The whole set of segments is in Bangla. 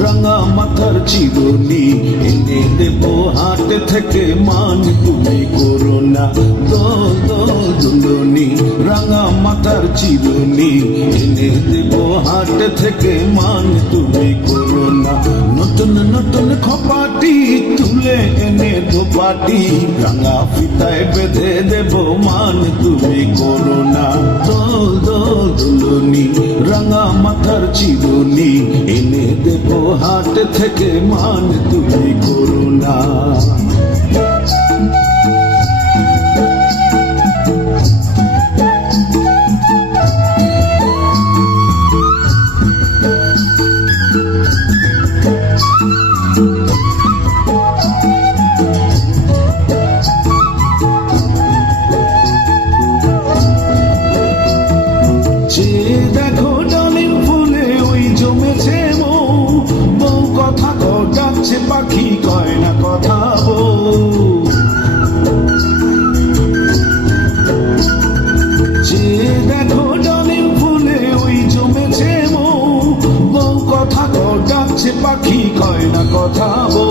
রাঙা মাথার চিরুনি এনে দেব হাট থেকে, মান তুমি করো না। দোল দোল দুলনি রাঙা মাথার চিরুনি এনে দেব হাট থেকে, মান তুমি করো না। নতুন নতুন খপাটি তুলে এনে দোপাটি, রাঙা ফিতায় বেঁধে দেব, মান তুমি করো না। দোল দোল দুলনি রাঙা মাথার চিরুনি এনে দেব হাট থেকে, মান তুমি করো না। দেখো ডালিম ফুলে ওই জমেছে মৌ, বউ কথা ডাকছে পাখি কয় না কথা বউ। যে দেখো ডালিম ফুলে ওই জমেছে মৌ, বউ কথা ডাকছে পাখি কয় না কথা বউ।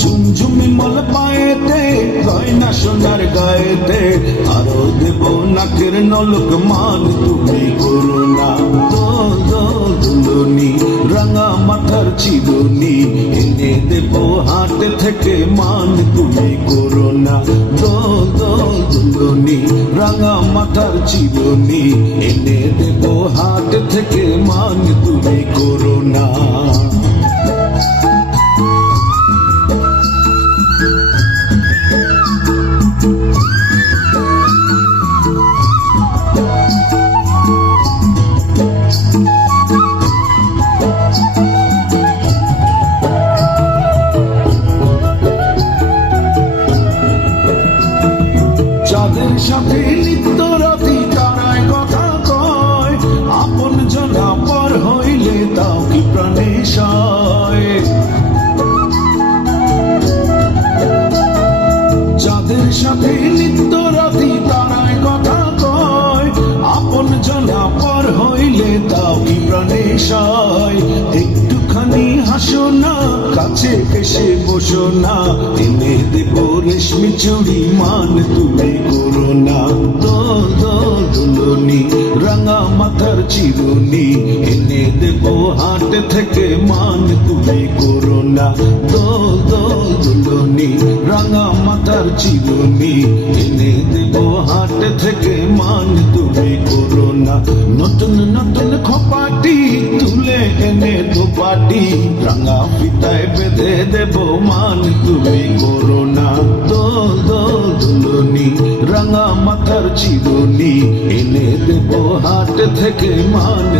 ঝুমঝুমি মল পায়েতে গয়না সোনার গায়েতে, আরো দেব নাকের নলক, মান তুমি করো না। দোল দোল দুলনি রাঙা মাথার চিরুনি এনে দেব হাট থেকে, মান তুমি করো না। দোল দোল দুলনি রাঙা মাথার চিরুনি এনে দেব হাট থেকে, মান তুমি করো না। যাদের সাথে নিত্য রাতি তারায় কথা কয়, আপন জনা পর হইলে তাও কি প্রাণে সয়। যাদের সাথে নিত্য রাতি তারায় কথা কয়, আপন জনা পর হইলে তাও কি প্রাণে সয়। একটুখানি হাসো না, কাছে এসে বসো না, এনে দেব রেশমি চুড়ি, মান তুমি করো না। দোল দোল দুলনি রাঙা মাথার চিরুনি এনে দেব হাট থেকে, মান তুমি করো না। দোল দোল দুলনি রাঙা মাথার চিরুনি এনে দেব হাট থেকে, মান তুমি করো না। নতুন নতুন খপাটি তুলে এনে দোপাটি, রাঙা ফিতায় বেঁধে দেব, মান তুমি করো না। দোল দোল দুলনি রাঙা মাথার চিরুনি এনে দেব হাট থেকে, মান